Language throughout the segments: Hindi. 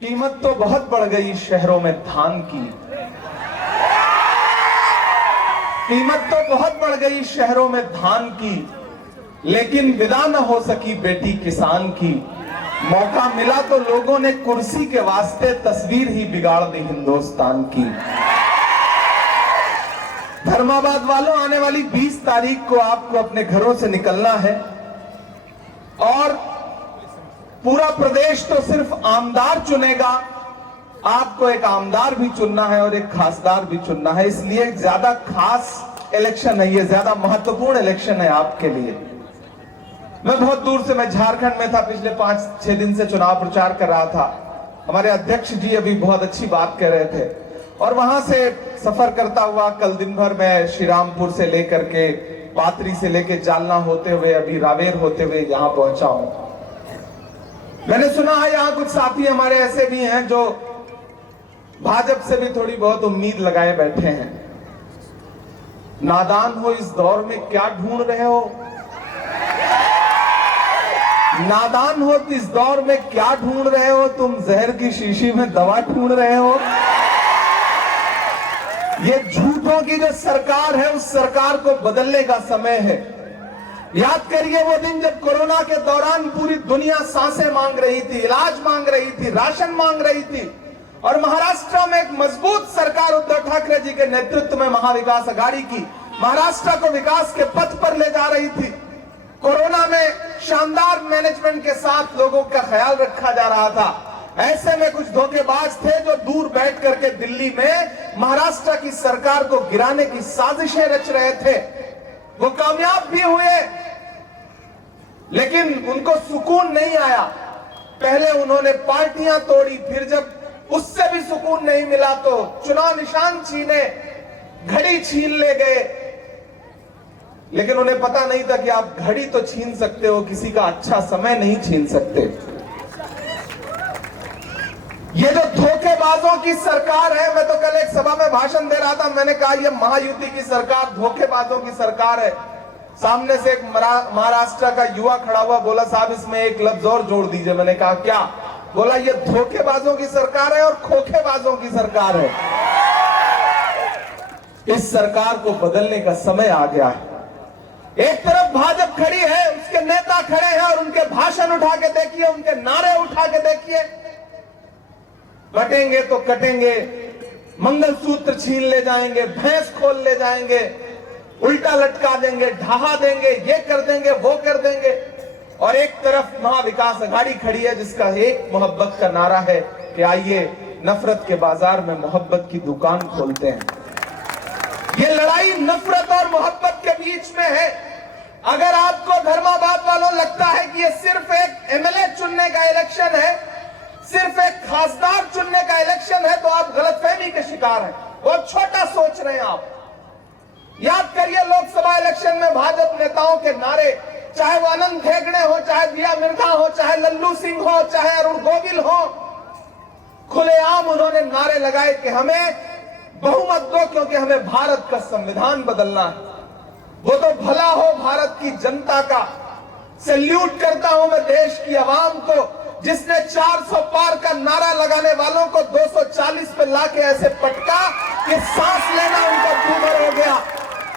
कीमत तो बहुत बढ़ गई शहरों में धान की। कीमत तो बहुत बढ़ गई शहरों में धान की, लेकिन विदा न हो सकी बेटी किसान की। मौका मिला तो लोगों ने कुर्सी के वास्ते तस्वीर ही बिगाड़ दी हिंदुस्तान की। धर्माबाद वालों, आने वाली 20 तारीख को आपको अपने घरों से निकलना है और पूरा प्रदेश तो सिर्फ आमदार चुनेगा, आपको एक आमदार भी चुनना है और एक खासदार भी चुनना है। इसलिए ज्यादा खास इलेक्शन है, ये ज्यादा महत्वपूर्ण इलेक्शन है आपके लिए। मैं बहुत दूर से, मैं झारखंड में था, पिछले 5-6 दिन से चुनाव प्रचार कर रहा था। हमारे अध्यक्ष जी अभी बहुत अच्छी बात कह रहे थे और वहां से सफर करता हुआ कल दिन भर मैं श्रीरामपुर से लेकर के, पात्री से लेकर जालना होते हुए, अभी रावेर होते हुए यहां पहुंचा हूं। मैंने सुना है यहाँ कुछ साथी हमारे ऐसे भी हैं जो भाजपा से भी थोड़ी बहुत उम्मीद लगाए बैठे हैं। नादान हो, इस दौर में क्या ढूंढ रहे हो? नादान हो तो इस दौर में क्या ढूंढ रहे हो? तुम जहर की शीशी में दवा ढूंढ रहे हो। ये झूठों की जो सरकार है, उस सरकार को बदलने का समय है। याद करिए वो दिन जब कोरोना के दौरान पूरी दुनिया सांसें मांग रही थी, इलाज मांग रही थी, राशन मांग रही थी, और महाराष्ट्र में एक मजबूत सरकार उद्धव ठाकरे जी के नेतृत्व में महाविकास अघाड़ी की महाराष्ट्र को विकास के पथ पर ले जा रही थी। कोरोना में शानदार मैनेजमेंट के साथ लोगों का ख्याल रखा जा रहा था। ऐसे में कुछ धोखेबाज थे जो दूर बैठ करके दिल्ली में महाराष्ट्र की सरकार को गिराने की साजिशें रच रहे थे। वो कामयाब भी हुए, लेकिन उनको सुकून नहीं आया। पहले उन्होंने पार्टियां तोड़ी, फिर जब उससे भी सुकून नहीं मिला तो चुनाव निशान छीने, घड़ी छीन ले गए। लेकिन उन्हें पता नहीं था कि आप घड़ी तो छीन सकते हो, किसी का अच्छा समय नहीं छीन सकते। ये जो धोखेबाजों की सरकार है, मैं तो कल एक सभा में भाषण दे रहा था, मैंने कहा ये महायुति की सरकार धोखेबाजों की सरकार है। सामने से एक महाराष्ट्र का युवा खड़ा हुआ, बोला साहब इसमें एक लफ्ज और जोड़ दीजिए। मैंने कहा क्या? बोला ये धोखेबाजों की सरकार है और खोखेबाजों की सरकार है। इस सरकार को बदलने का समय आ गया है। एक तरफ भाजपा खड़ी है, उसके नेता खड़े हैं और उनके भाषण उठा के देखिए, उनके नारे उठा के देखिए। बटेंगे तो कटेंगे, मंगलसूत्र छीन ले जाएंगे, भैंस खोल ले जाएंगे, उल्टा लटका देंगे, ढहा देंगे, ये कर देंगे, वो कर देंगे। और एक तरफ महाविकास अघाड़ी खड़ी है जिसका एक मोहब्बत का नारा है कि आइए नफरत के बाजार में मोहब्बत की दुकान खोलते हैं। ये लड़ाई नफरत और मोहब्बत के बीच में है। अगर आपको धर्माबाद वालों लगता है कि ये सिर्फ एक एमएलए चुनने का इलेक्शन है, सिर्फ एक खासदार चुनने का इलेक्शन है, तो आप गलतफहमी के शिकार हैं। बहुत छोटा सोच रहे हैं आप। याद करिए लोकसभा इलेक्शन में भाजपा नेताओं के नारे, चाहे वो आनंद हेगड़े हो, चाहे दिया मिर्धा हो, चाहे लल्लू सिंह हो, चाहे अरुण गोविल हो, खुलेआम उन्होंने नारे लगाए कि हमें बहुमत दो क्योंकि हमें भारत का संविधान बदलना है। वो तो भला हो भारत की जनता का। सैल्यूट करता हूं मैं देश की आवाम को जिसने 400 पार का नारा लगाने वालों को 240 पे लाके ऐसे पटका कि सांस लेना उनका दूभर हो गया।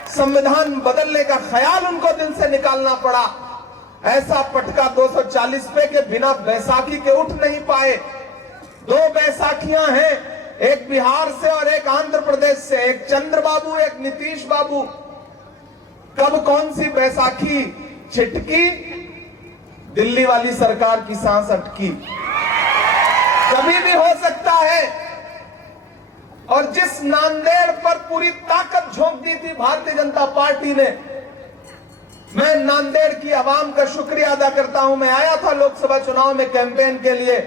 संविधान बदलने का ख्याल उनको दिल से निकालना पड़ा। ऐसा पटका 240 पे के बिना बैसाखी के उठ नहीं पाए। 2 बैसाखियां हैं, एक बिहार से और एक आंध्र प्रदेश से, एक चंद्रबाबू, एक नीतीश बाबू। कब कौन सी बैसाखी छिटकी? दिल्ली वाली सरकार की सांस अटकी। कभी भी हो सकता है। और जिस नांदेड़ पर पूरी ताकत झोंक दी थी भारतीय जनता पार्टी ने, मैं नांदेड़ की आवाम का शुक्रिया अदा करता हूं। मैं आया था लोकसभा चुनाव में कैंपेन के लिए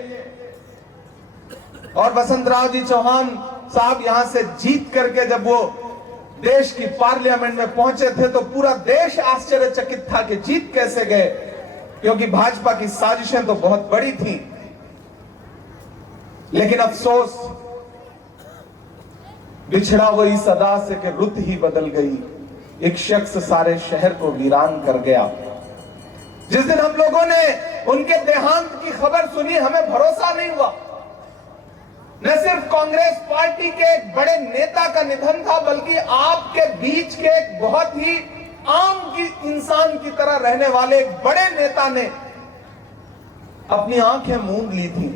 और वसंतराव जी चौहान साहब यहां से जीत करके जब वो देश की पार्लियामेंट में पहुंचे थे तो पूरा देश आश्चर्यचकित था कि जीत कैसे गए, क्योंकि भाजपा की साजिशें तो बहुत बड़ी थी। लेकिन अफसोस, बिछड़ा वही सदा से कि रुत ही बदल गई, एक शख्स सारे शहर को वीरान कर गया। जिस दिन हम लोगों ने उनके देहांत की खबर सुनी, हमें भरोसा नहीं हुआ। न सिर्फ कांग्रेस पार्टी के एक बड़े नेता का निधन था, बल्कि आपके बीच के एक बहुत ही आम इंसान की तरह रहने वाले एक बड़े नेता ने अपनी आंखें मूंद ली थी।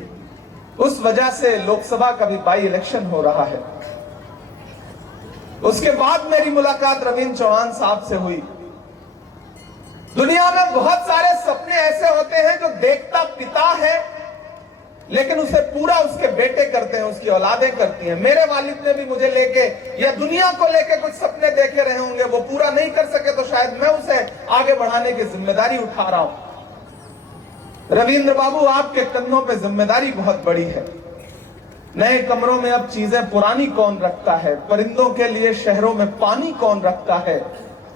उस वजह से लोकसभा का भी बाई इलेक्शन हो रहा है। उसके बाद मेरी मुलाकात रविंद्र चौहान साहब से हुई। दुनिया में बहुत सारे सपने ऐसे होते हैं जो देखता पिता है, लेकिन उसे पूरा उसके बेटे करते हैं, उसकी औलादें करती हैं। मेरे वालिद ने भी मुझे लेके या दुनिया को लेके कुछ सपने देखे रहे होंगे, वो पूरा नहीं कर सके तो शायद मैं उसे आगे बढ़ाने की जिम्मेदारी उठा रहा हूं। रविंद्र बाबू, आपके कंधों पे जिम्मेदारी बहुत बड़ी है। नए कमरों में अब चीजें पुरानी कौन रखता है, परिंदों के लिए शहरों में पानी कौन रखता है,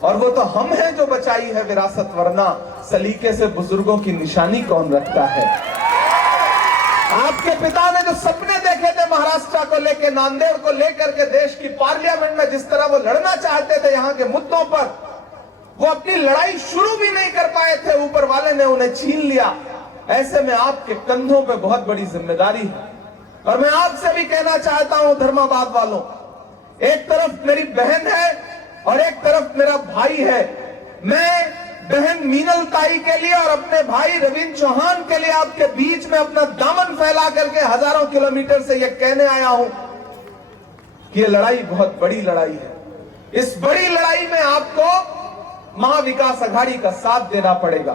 और वो तो हम हैं जो बचाई है विरासत, वरना सलीके से बुजुर्गों की निशानी कौन रखता है। आपके पिता ने जो सपने देखे थे महाराष्ट्र को लेकर, नांदेड़ को लेकर के, देश की पार्लियामेंट में जिस तरह वो लड़ना चाहते थे यहाँ के मुद्दों पर, वो अपनी लड़ाई शुरू भी नहीं कर पाए थे, ऊपर वाले ने उन्हें छीन लिया। ऐसे में आपके कंधों पे बहुत बड़ी जिम्मेदारी है। और मैं आपसे भी कहना चाहता हूं धर्माबाद वालों, एक तरफ मेरी बहन है और एक तरफ मेरा भाई है। मैं बहन मीनल ताई के लिए और अपने भाई रविंद्र चौहान के लिए आपके बीच में अपना दामन फैला करके हजारों किलोमीटर से यह कहने आया हूं कि यह लड़ाई बहुत बड़ी लड़ाई है। इस बड़ी लड़ाई में आपको महाविकास आघाड़ी का साथ देना पड़ेगा,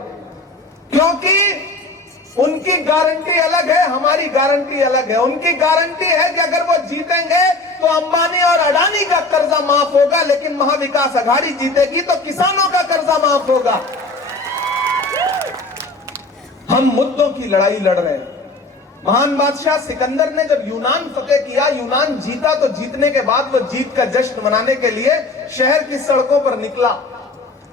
क्योंकि उनकी गारंटी अलग है, हमारी गारंटी अलग है। उनकी गारंटी है कि अगर वो जीतेंगे तो अंबानी और अडानी का कर्जा माफ होगा, लेकिन महाविकास आघाड़ी जीतेगी तो किसानों का कर्जा माफ होगा। हम मुद्दों की लड़ाई लड़ रहे हैं। महान बादशाह सिकंदर ने जब यूनान फतेह किया, यूनान जीता, तो जीतने के बाद वो जीत का जश्न मनाने के लिए शहर की सड़कों पर निकला,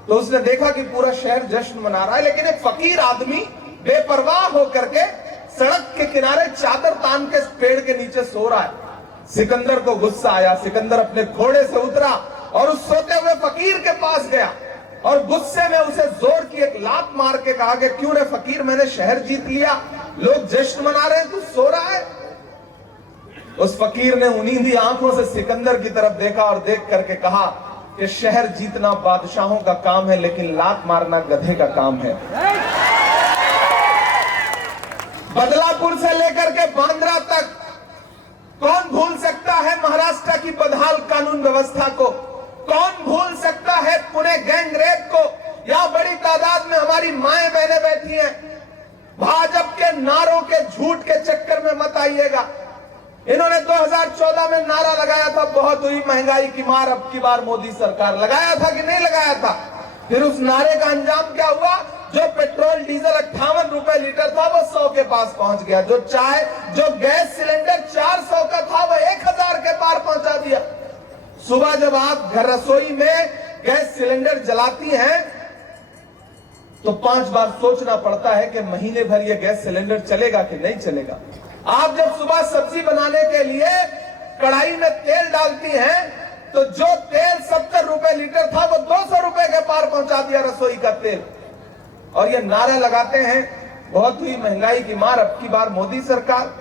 तो उसने देखा कि पूरा शहर जश्न मना रहा है, लेकिन एक फकीर आदमी बेपरवाह होकर के सड़क के किनारे चादर तान के पेड़ के नीचे सो रहा है। सिकंदर को गुस्सा आया। सिकंदर अपने घोड़े से उतरा और उस सोते हुए फकीर के पास गया और गुस्से में उसे जोर की एक लात मार के कहा कि क्यों रे फकीर, मैंने शहर जीत लिया, लोग जश्न मना रहे हैं, तू सो रहा है। उस फकीर ने उन्हीं आंखों से सिकंदर की तरफ देखा और देख करके कहा कि शहर जीतना बादशाहों का काम है, लेकिन लात मारना गधे का काम है। बदलापुर से लेकर के बांद्रा तक कौन भूल सकता है महाराष्ट्र की बदहाल कानून व्यवस्था को? कौन भूल सकता है पुणे गैंग रेप को? यहां बड़ी तादाद में हमारी माएं बहनें बैठी हैं। भाजपा के नारों के झूठ के चक्कर में मत आइएगा। इन्होंने 2014 में नारा लगाया था, बहुत हुई महंगाई की मार, अब की बार मोदी सरकार। लगाया था कि नहीं लगाया था? फिर उस नारे का अंजाम क्या हुआ? जो पेट्रोल डीजल 58 रुपए लीटर था वो 100 के पास पहुंच गया। जो गैस सिलेंडर 400 का था वो 1000 के पार पहुंचा दिया। सुबह जब आप घर रसोई में गैस सिलेंडर जलाती हैं तो 5 बार सोचना पड़ता है कि महीने भर ये गैस सिलेंडर चलेगा कि नहीं चलेगा। आप जब सुबह सब्जी बनाने के लिए कढ़ाई में तेल डालती हैं तो जो तेल 70 रुपए लीटर था वो 200 रुपए के पार पहुंचा दिया रसोई का तेल। और ये नारा लगाते हैं बहुत ही महंगाई की मार, अब की बार मोदी सरकार।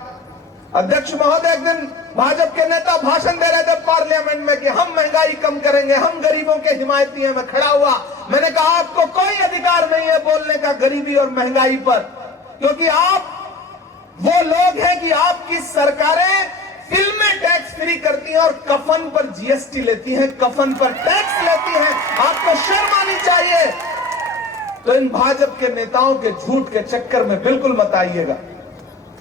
अध्यक्ष महोदय, एक दिन भाजपा के नेता भाषण दे रहे थे पार्लियामेंट में कि हम महंगाई कम करेंगे, हम गरीबों के हिमायती हैं। मैं खड़ा हुआ, मैंने कहा आपको कोई अधिकार नहीं है बोलने का गरीबी और महंगाई पर, क्योंकि आप वो लोग हैं कि आपकी सरकारें फिल्में टैक्स फ्री करती हैं और कफन पर जीएसटी लेती हैं, कफन पर टैक्स लेती हैं। आपको शर्म आनी चाहिए। तो इन भाजपा के नेताओं के झूठ के चक्कर में बिल्कुल मत आइएगा।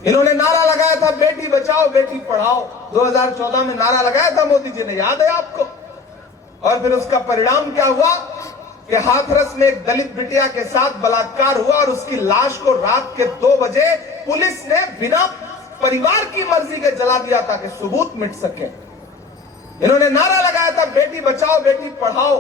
इन्होंने नारा लगाया था बेटी बचाओ बेटी पढ़ाओ, 2014 में नारा लगाया था मोदी जी ने, याद है आपको? और फिर उसका परिणाम क्या हुआ कि हाथरस में एक दलित बिटिया के साथ बलात्कार हुआ और उसकी लाश को रात के 2 बजे पुलिस ने बिना परिवार की मर्जी के जला दिया ताकि सबूत मिट सके। इन्होंने नारा लगाया था बेटी बचाओ बेटी पढ़ाओ,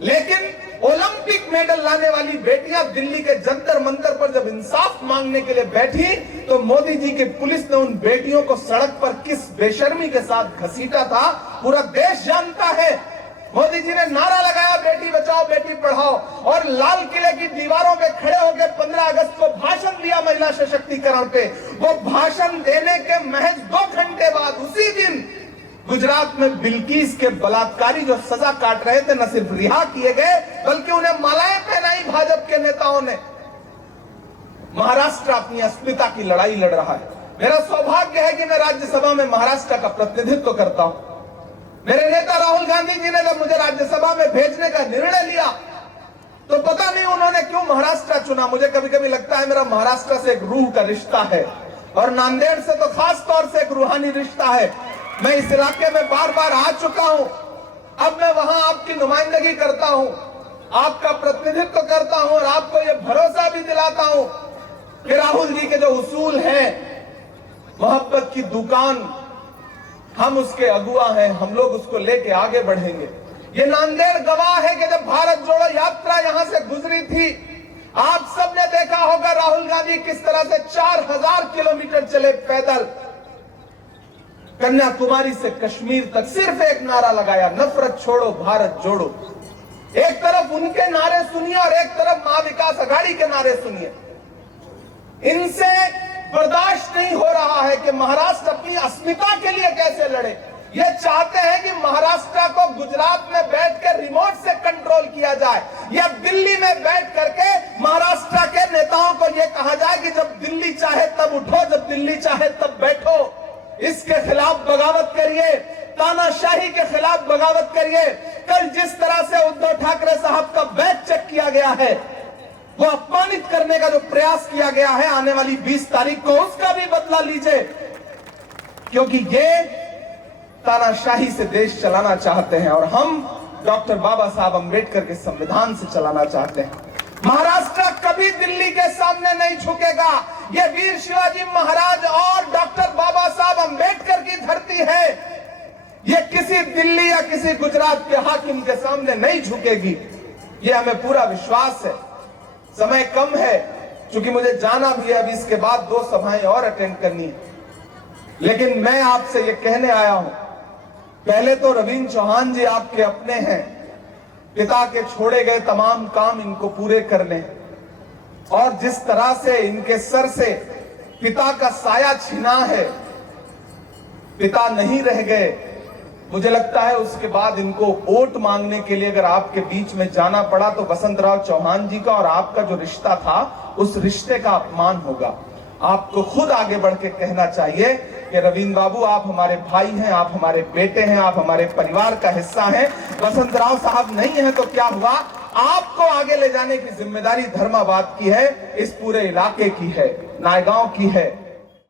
लेकिन ओलंपिक मेडल लाने वाली बेटियां दिल्ली के जंतर मंतर पर जब इंसाफ मांगने के लिए बैठी तो मोदी जी की पुलिस ने उन बेटियों को सड़क पर किस बेशर्मी के साथ घसीटा था, पूरा देश जानता है। मोदी जी ने नारा लगाया बेटी बचाओ बेटी पढ़ाओ और लाल किले की दीवारों पे खड़े होकर 15 अगस्त को भाषण दिया महिला सशक्तिकरण पे। वो भाषण देने के महज 2 घंटे गुजरात में बिल्किस के बलात्कारी जो सजा काट रहे थे न सिर्फ रिहा किए गए बल्कि उन्हें मालाएं पहनाई भाजपा के नेताओं ने। महाराष्ट्र अपनी अस्मिता की लड़ाई लड़ रहा है। मेरा सौभाग्य है कि मैं राज्यसभा में महाराष्ट्र का प्रतिनिधित्व करता हूं। मेरे नेता राहुल गांधी जी ने जब मुझे राज्यसभा में भेजने का निर्णय लिया तो पता नहीं उन्होंने क्यों महाराष्ट्र चुना। मुझे कभी कभी लगता है मेरा महाराष्ट्र से एक रूह का रिश्ता है और नांदेड़ से तो खास तौर से एक रूहानी रिश्ता है। मैं इस इलाके में बार बार आ चुका हूं। अब मैं वहां आपकी नुमाइंदगी करता हूं, आपका प्रतिनिधित्व करता हूं और आपको यह भरोसा भी दिलाता हूं कि राहुल जी के जो उसूल हैं, मोहब्बत की दुकान, हम उसके अगुआ हैं, हम लोग उसको लेके आगे बढ़ेंगे। ये नांदेड़ गवाह है कि जब भारत जोड़ो यात्रा यहां से गुजरी थी, आप सबने देखा होगा राहुल गांधी किस तरह से 4000 किलोमीटर चले पैदल, कन्याकुमारी से कश्मीर तक सिर्फ एक नारा लगाया, नफरत छोड़ो भारत जोड़ो। एक तरफ उनके नारे सुनिए और एक तरफ महाविकास अघाड़ी के नारे सुनिए। इनसे बर्दाश्त नहीं हो रहा है कि महाराष्ट्र अपनी अस्मिता के लिए कैसे लड़े। ये चाहते हैं कि महाराष्ट्र को गुजरात में बैठकर रिमोट से कंट्रोल किया जाए या दिल्ली में बैठ करके महाराष्ट्र के नेताओं को यह कहा जाए कि जब दिल्ली चाहे तब उठो, जब दिल्ली चाहे तब बैठो। इसके खिलाफ बगावत करिए, तानाशाही के खिलाफ बगावत करिए। कल जिस तरह से उद्धव ठाकरे साहब का बैग चेक किया गया है, वो अपमानित करने का जो प्रयास किया गया है आने वाली 20 तारीख को, उसका भी बदला लीजिए, क्योंकि ये तानाशाही से देश चलाना चाहते हैं और हम डॉक्टर बाबा साहब अंबेडकर के संविधान से चलाना चाहते हैं। महाराष्ट्र कभी दिल्ली के सामने नहीं झुकेगा। ये वीर शिवाजी महाराज और डॉक्टर बाबा साहब अंबेडकर की धरती है। ये किसी दिल्ली या किसी गुजरात के हाकिम के सामने नहीं झुकेगी, ये हमें पूरा विश्वास है। समय कम है, क्योंकि मुझे जाना भी है, अभी इसके बाद 2 सभाएं और अटेंड करनी है। लेकिन मैं आपसे ये कहने आया हूं, पहले तो रविंद्र चौहान जी आपके अपने हैं, पिता के छोड़े गए तमाम काम इनको पूरे कर लें। और जिस तरह से इनके सर से पिता का साया छिना है, पिता नहीं रह गए, मुझे लगता है उसके बाद इनको वोट मांगने के लिए अगर आपके बीच में जाना पड़ा तो वसंतराव चौहान जी का और आपका जो रिश्ता था उस रिश्ते का अपमान होगा। आपको खुद आगे बढ़ के कहना चाहिए कि रवींद्र बाबू, आप हमारे भाई हैं, आप हमारे बेटे हैं, आप हमारे परिवार का हिस्सा हैं। वसंतराव साहब नहीं है तो क्या हुआ, आपको आगे ले जाने की जिम्मेदारी धर्माबाद की है, इस पूरे इलाके की है, नायगांव की है।